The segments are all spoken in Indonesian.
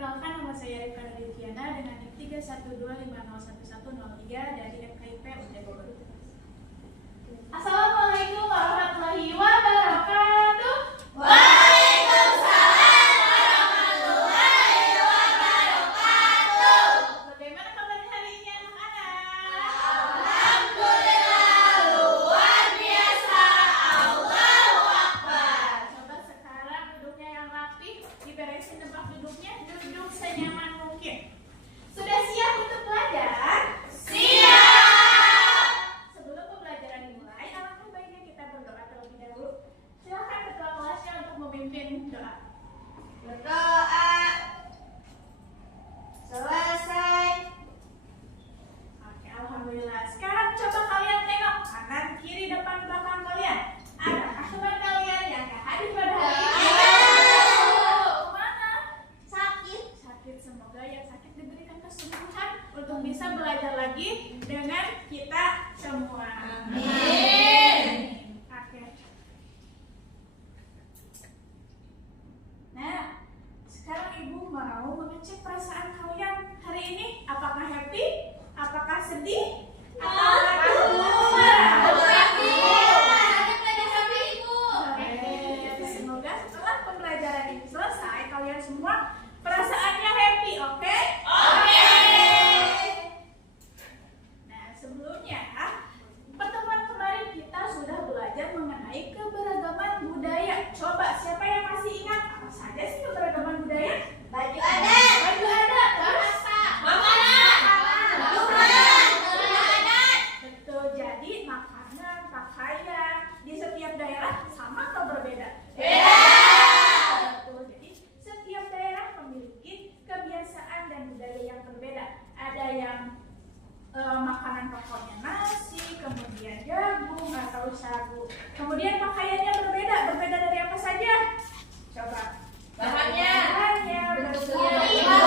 Perkenalkan, nama saya Rifka Nadiviana dengan NIM 312501103 dari FKIP UND Bogor. Assalamualaikum warahmatullahi wabarakatuh. Waalaikumsalam warahmatullahi wabarakatuh. Bagaimana kabar hari ini anak-anak? Alhamdulillah, luar biasa. Allahu Akbar. Coba sekarang duduknya yang rapi, diberesin tempat duduknya, duduk senyaman mungkin. Sudah siap untuk belajar? Siap. Sebelum pembelajaran dimulai, alangkah baiknya kita berdoa terlebih dahulu. Silakan ketua kelasnya untuk memimpin doa. Berdoa. Selesai. Oke, alhamdulillah. Sekarang coba kalian tengok kanan, kiri, depan, belakang kalian. Adakah teman kalian yang gak hadir pada hari ini? Mana? Sakit. Sakit. Semoga yang sakit diberikan kesembuhan untuk bisa belajar lagi dengan kita semua. Amin. Oke. Nah, sekarang ibu mau mengecek perasaan kalian hari ini. Apakah happy? Apakah sedih? Apakah semoga setelah pembelajaran ini selesai, kalian semua perasaannya happy, oke? Nah, sebelumnya pertemuan kemarin kita sudah belajar mengenai keberagaman budaya. Coba siapa yang masih ingat apa saja sih keberagaman budaya? Baju adat. Baju adat, Bahasa. Makanan. Adat. betul. Jadi makanan, pakaian di setiap daerah sama atau berbeda? Beda. Betul. Jadi setiap daerah memiliki kebiasaan dan budaya yang berbeda. Ada yang makanan pokoknya nasi, kemudian jagung atau sagu. Kemudian pakaiannya berbeda. Berbeda dari apa saja? Coba. Bahannya. betul. Bahannya.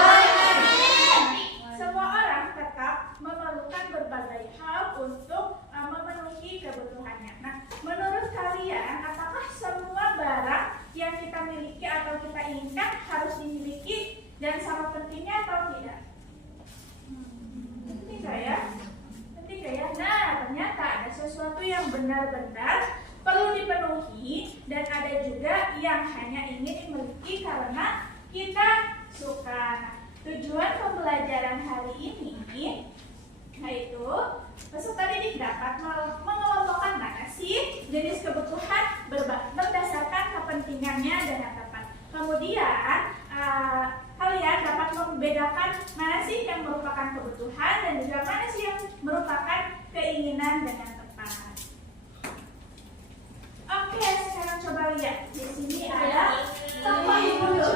Semua orang tetap memerlukan berbagai hal untuk memenuhi kebutuhannya. Nah, menurut kalian, apakah semua barang yang kita miliki atau kita inginkan harus dimiliki dan sama pentingnya atau tidak? Penting nggak ya? Penting nggak ya? Nah, ternyata ada sesuatu yang benar-benar perlu dipenuhi dan ada juga yang hanya ingin dimiliki karena kita suka. Nah, tujuan pembelajaran hari ini yaitu peserta didik dapat mengelompokkan mana sih jenis kebutuhan berdasarkan kepentingannya dengan tepat. Kemudian kalian dapat membedakan mana sih yang merupakan kebutuhan dan juga mana sih yang merupakan keinginan dengan tepat. Oke, sekarang coba lihat di sini ada tempat duduk.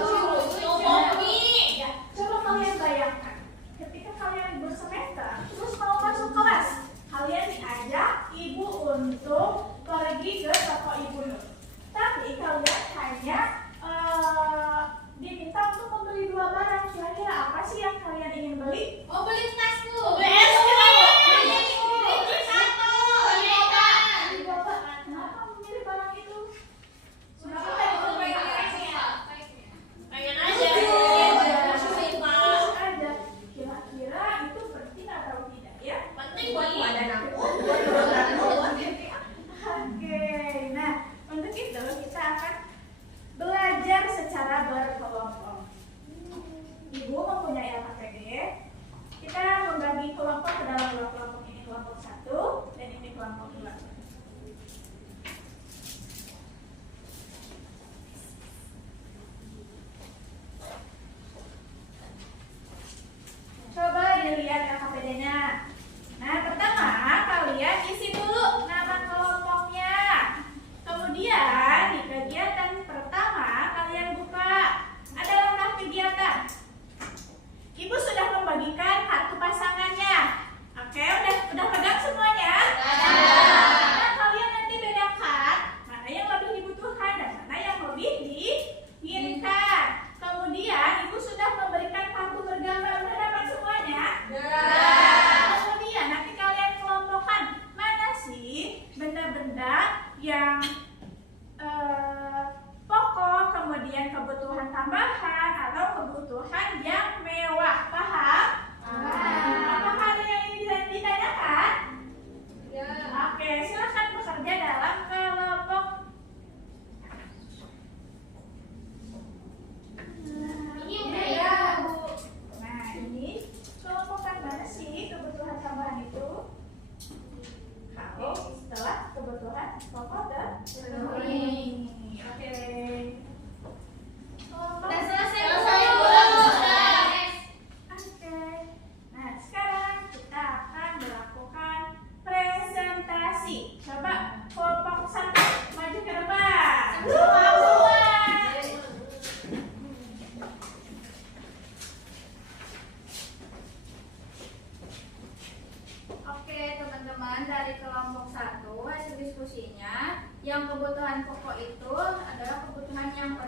Ya, coba kalian bayangkan, ketika kalian bersemester terus mau masuk kelas, kalian diajak ibu untuk pergi ke toko Ibu Nur. Tapi kalian hanya diminta untuk membeli 2 barang. Kira-kira apa sih yang kalian ingin beli? Mau beli tasku. Kenapa memilih barang itu?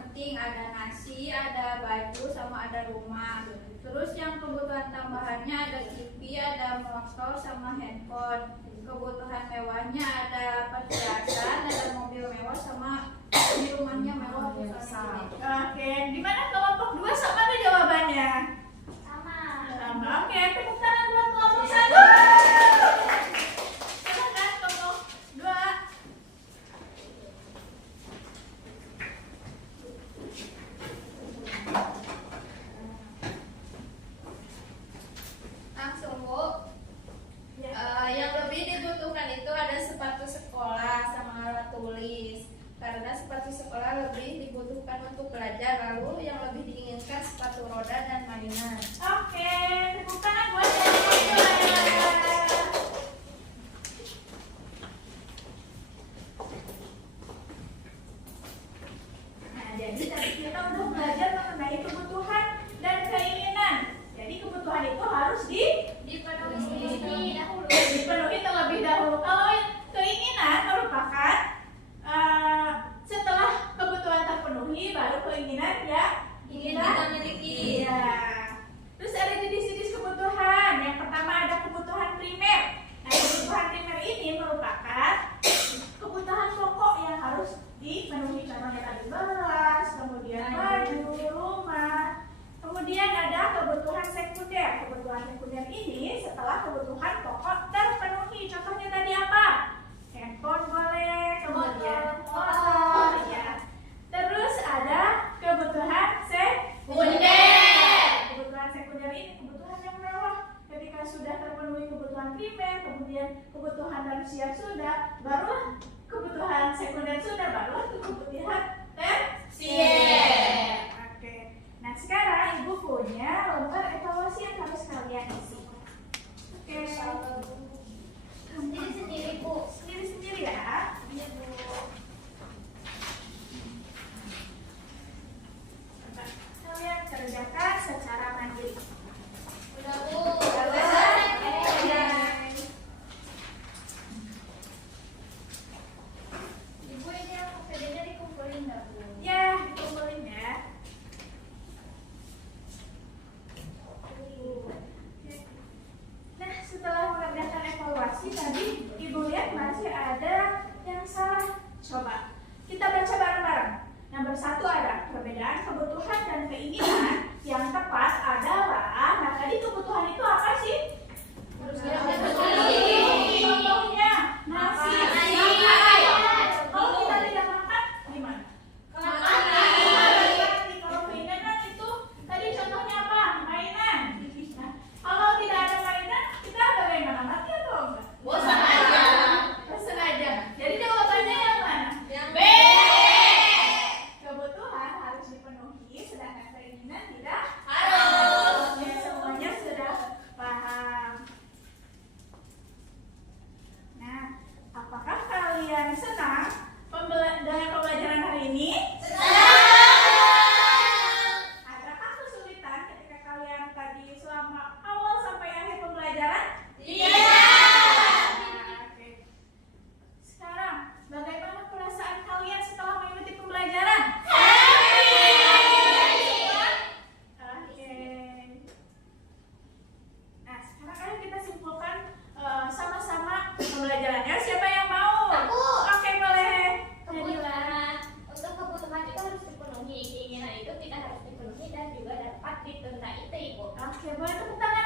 penting, ada nasi, ada baju, sama ada rumah. Terus yang kebutuhan tambahannya ada TV, ada motor, sama handphone. Kebutuhan mewahnya ada perhiasan, ada mobil mewah, sama di rumahnya mewah. Oke, gimana kelompok 2 sama nggak jawabannya? Sama. Sama. Oke, tepuk tangan buat kelompok 1. Silakan kelompok 2. Langsung Bu. Yang lebih dibutuhkan itu ada sepatu sekolah sama alat tulis. Karena sepatu sekolah lebih dibutuhkan untuk belajar, lalu yang lebih diinginkan sepatu roda dan mainan. Oke, tepuk tangan buat kelompok 2. Nah, jadi tadi kita udah belajar mengenai kebutuhan dan keinginan. Jadi kebutuhan itu harus Dipenuhi dahulu. dipenuhi terlebih dahulu. Kalau keinginan merupakan setelah kebutuhan terpenuhi baru keinginan ya Ingin kita miliki. Iya. Terus ada jenis-jenis kebutuhan. Yang pertama ada kebutuhan primer. Nah, kebutuhan primer ini merupakan kebutuhan pokok yang harus dipenuhi. Contohnya tadi beras, kemudian baju, rumah. Kemudian ada kebutuhan sekunder. Kebutuhan sekunder ini setelah kebutuhan pokok terpenuhi. Contohnya tadi apa? Handphone boleh, kemudian motor, ya. Terus ada kebutuhan Sekunder. Kebutuhan sekunder ini kebutuhan yang mewah. Ketika sudah terpenuhi kebutuhan primer, kemudian kebutuhan tersier sudah, baru kebutuhan sekunder sudah, baru kebutuhan tersier. Oke. Nah, sekarang Ibu punya lembar evaluasi yang harus kalian isi. Oke. Sendiri-sendiri Bu. Sendiri-sendiri ya. Iya Bu. Coba kalian kerjakan secara mandiri. Udah Bu. Ibu ini PD-nya dikumpulin nggak Bu? Ya, dikumpulin ya. Nah, setelah mengerjakan evaluasi tadi, Ibu lihat masih ada yang salah. Coba kita baca bareng-bareng. Nomor 1 ada perbedaan kebutuhan dan keinginan. Yang tepat adalah, nah tadi kebutuhan itu apa sih? Harus Contohnya nasi. Nasi. Makan. Kalau kita tidak makan, gimana? Kalau keinginan itu tadi contohnya apa? Mainan. Nah, kalau tidak ada mainan, kita bagaimana? Mati atau enggak? Bosan aja. Bosan aja. Jadi jawabannya yang mana? Yang B. Kebutuhan harus dipenuhi, sedangkan keinginan tidak Harus. Ya, semuanya sudah paham. Nah, apakah kalian senang dengan pembelajaran hari ini? Adakah kesulitan ketika kalian tadi selama awal sampai akhir pembelajaran? Oke. Sekarang, bagaimana perasaan kalian setelah mengikuti pembelajaran? Oke. Nah, sekarang ayo kita simpulkan sama-sama pembelajarannya. Siapa yang mau? Aku. Oke, boleh. Kebutuhan untuk kebutuhan itu harus dipenuhi, keinginan itu tidak harus dipenuhi dan juga dapat ditunda itu Ibu. Oke, boleh tepuk tangan.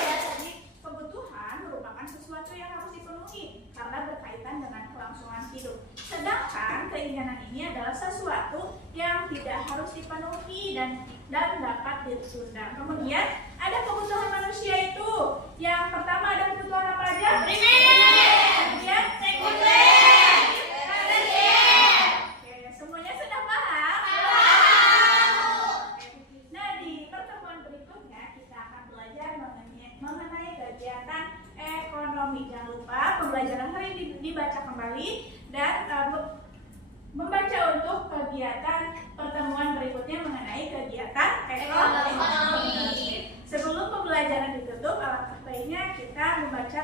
Ya, tadi kebutuhan merupakan sesuatu yang harus dipenuhi karena berkaitan dengan kelangsungan hidup. Sedangkan keinginan ini adalah sesuatu yang tidak harus dipenuhi dan dapat ditunda. Kemudian ada kebutuhan manusia itu. Yang pertama ada kebutuhan apa aja? Kemudian Sekunder. Oke, semuanya sudah paham? Oke. Nah, di pertemuan berikutnya kita akan belajar mengenai kegiatan ekonomi. Jangan lupa pembelajaran hari ini dibaca kembali dan membaca untuk kegiatan pertemuan berikutnya mengenai kegiatan ekonomi. Sebelum pembelajaran ditutup, alangkah baiknya kita membaca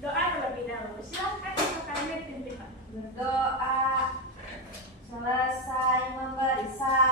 doa terlebih dahulu. Silakan untuk kalian dipimpin. Berdoa. Selesai. bisa